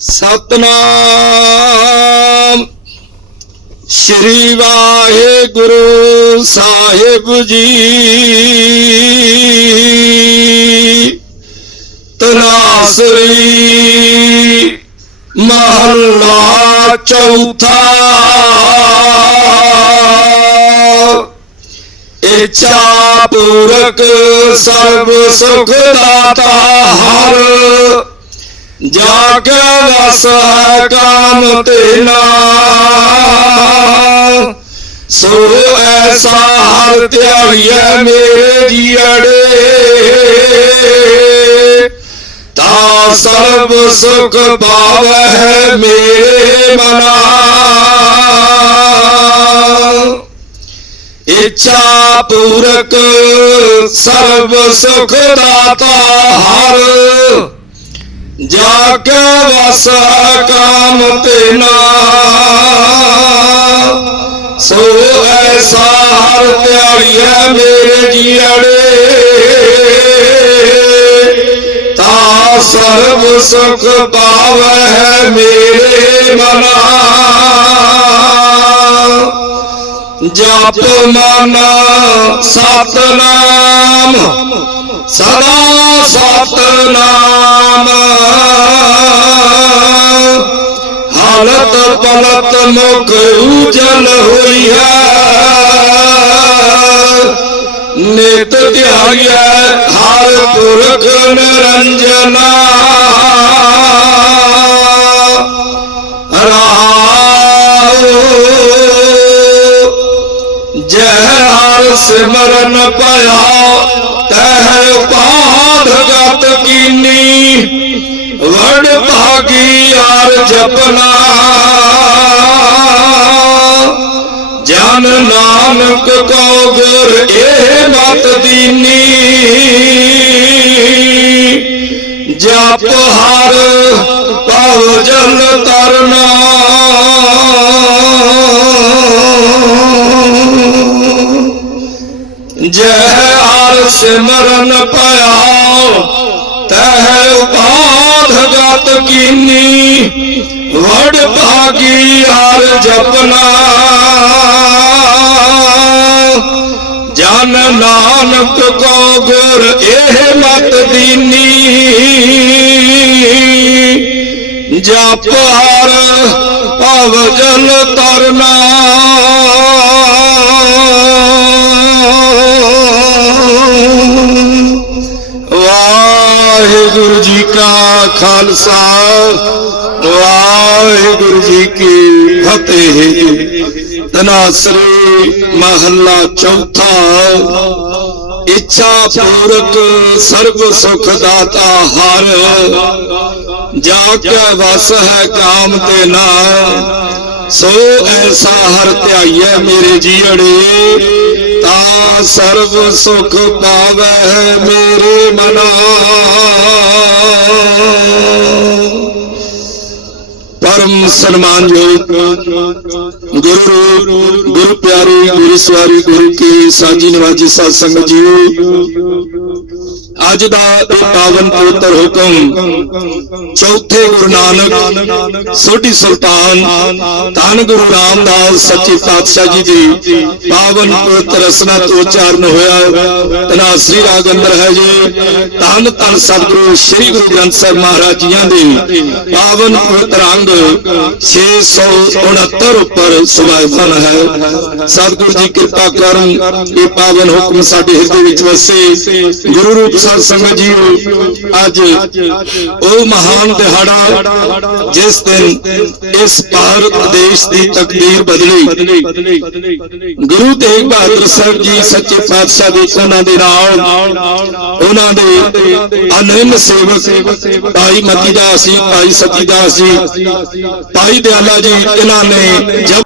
ਸਤਨਾਮ। ਸ਼੍ਰੀ ਵਾਹਿਗੁਰੂ ਸਾਹਿਬ ਜੀ। ਤਨਾਸਰੀ ਮਹੱਲਾ ਚੌਥਾ। ਇੱਛਾ ਪੂਰਕ ਸਰਬ ਸੁਖ ਦਾਤਾ ਹਰ ਜਾ ਕੇ ਵਸ ਹੈ ਕਾਮ ਤੇਨਾ। ਸੋ ਐਸਾ ਹਰ ਧਿਆਈਐ ਮੇਰੇ ਜੀੜੇ ਤਾ ਸਰਬ ਸੁਖ ਪਾਵੈ ਮੇਰੇ ਮਨਾ। ਇੱਛਾ ਪੂਰਕ ਸਰਬ ਸੁਖ ਦਾਤਾ ਹਰ। ਜਾ ਕੇ ਵਸ ਕਾਮ ਤੇਨਾ ਸੋ ਐਸਾ ਹਰ ਧਿਆਈਐ ਮੇਰੇ ਜੀੜੇ ਤਾ ਸਰਬ ਸੁਖ ਪਾਵੈ ਮੇਰੇ ਮਨਾ। ਜਪ ਮਨ ਸਤਨਾਮ। ਸਦਾ ਸਤਨਾਮ। ਹਾਲਤ ਪਲਤ ਮੁਖ ਉਜਲ ਹੋਈ ਹੈ। ਨਿਤ ਧਿਆਈਐ ਹਰ ਪੁਰਖ ਨਿਰੰਜਨਾ। ਰਹਾਉ ਜੈ ਹਰ ਸਿਮਰਨ ਭਇਆ। ਤਹਿ ਉਪਾਧ ਗਤ ਕੀਨੀ, ਵਡ ਭਾਗੀ ਹਰ ਜਪਨਾ। ਜਨ ਨਾਨਕ ਕੋ ਗੁਰ ਇਹ ਮਤ ਦੀਨੀ। ਜਪ ਹਰ ਭਵ ਜਲ ਹਰ ਸਿਮਰਨ ਭਇਆ ਤਹਿ ਉਪਾਧ ਗਤ ਕੀਨੀ, ਵਡ ਭਾਗੀ ਹਰ ਜਪਨਾ। ਜਨ ਨਾਨਕ ਕੋ ਗੁਰ ਇਹ ਮਤ ਦੀਨੀ। ਜਪ ਹਰ ਭਵ ਜਲ ਤਰਨਾ। ਖਾਲਸਾ, ਵਾਹਿਗੁਰੂ ਜੀ ਕੀ ਫਤਿਹ। ਤਨਾਸਰੀ ਮਹੱਲਾ ਚੌਥਾ, ਇੱਛਾ ਪੂਰਕ ਸਰਬ ਸੁਖ ਦਾਤਾ ਹਰ। ਜਾ ਕੇ ਵਸ ਹੈ ਕਾਮ ਤੇ ਨਾ, ਸੋ ਐਸਾ ਹਰ ਧਿਆਈਐ ਮੇਰੇ ਜੀੜੇ ਤਾ ਸਰਬ ਸੁਖ ਪਾਵੈ ਮੇਰੇ ਮਨਾ। ਸਨਮਾਨਯੋਗ ਗੁਰੂ ਗੁਰੂ ਪਿਆਰੇ ਗੁਰੂ ਸਵਾਰੀ ਗੁਰੂ ਕੀ ਸਾਜੀ ਨਿਵਾਜੀ ਸਾਧ ਸੰਗਤ ਜੀਓ। ਅੱਜ ਦਾ ਇਹ ਪਾਵਨ ਪਵਿੱਤਰ ਹੁਕਮ। ਚੌਥੇ ਗੁਰੂ ਨਾਨਕ, ਸੋਢੀ ਸੁਲਤਾਨ, ਧੰਨ ਗੁਰੂ ਰਾਮਦਾਸ ਸੱਚੇ ਪਾਤਸ਼ਾਹ ਜੀ ਦੀ ਪਾਵਨ ਪਵਿੱਤਰ ਰਸਨਾ ਤੋਂ ਉਚਾਰਨ ਹੋਇਆ। ਤਨਾ ਸ੍ਰੀ ਰਾਗ ਅੰਦਰ ਹੈ ਜੀ, ਧੰਨ ਧੰਨ ਸਤਿਗੁਰੂ ਸ੍ਰੀ ਗੁਰੂ ਗ੍ਰੰਥ ਸਾਹਿਬ ਮਹਾਰਾਜ ਜੀਆਂ ਦੇ ਪਾਵਨ ਪਵਿੱਤਰ ਅੰਗ 669 ਉੱਪਰ ਸੁਭਾਇਮਾਨ ਹੈ। ਸਤਿਗੁਰੂ ਜੀ ਕਿਰਪਾ ਕਰਨ, ਇਹ ਪਾਵਨ ਹੁਕਮ ਸਾਡੇ ਹਿਰਦੇ ਵਿੱਚ ਵਸੇ। ਗੁਰੂ ਰੂਪ ਸਾਧ ਸੰਗਤ ਜੀ ਅੱਜ ਉਹ ਮਹਾਨ ਦਿਹਾੜਾ ਜਿਸ ਦਿਨ ਇਸ ਭਾਰਤ ਦੇਸ਼ ਦੀ ਤਕਦੀਰ ਬਦਲੀ। ਗੁਰੂ ਤੇਗ ਬਹਾਦਰ ਸਾਹਿਬ ਜੀ ਸੱਚੇ ਪਾਤਸ਼ਾਹ ਦੇ ਉਹਨਾਂ ਦੇ ਨਾਲ ਉਹਨਾਂ ਦੇ ਅਨੰਨ ਸੇਵਕ ਭਾਈ ਮਤੀ ਦਾਸ ਜੀ, ਭਾਈ ਸਤੀ ਦਾਸ ਜੀ, ਭਾਈ ਦਿਆਲਾ ਜੀ, ਇਹਨਾਂ ਨੇ ਜਬ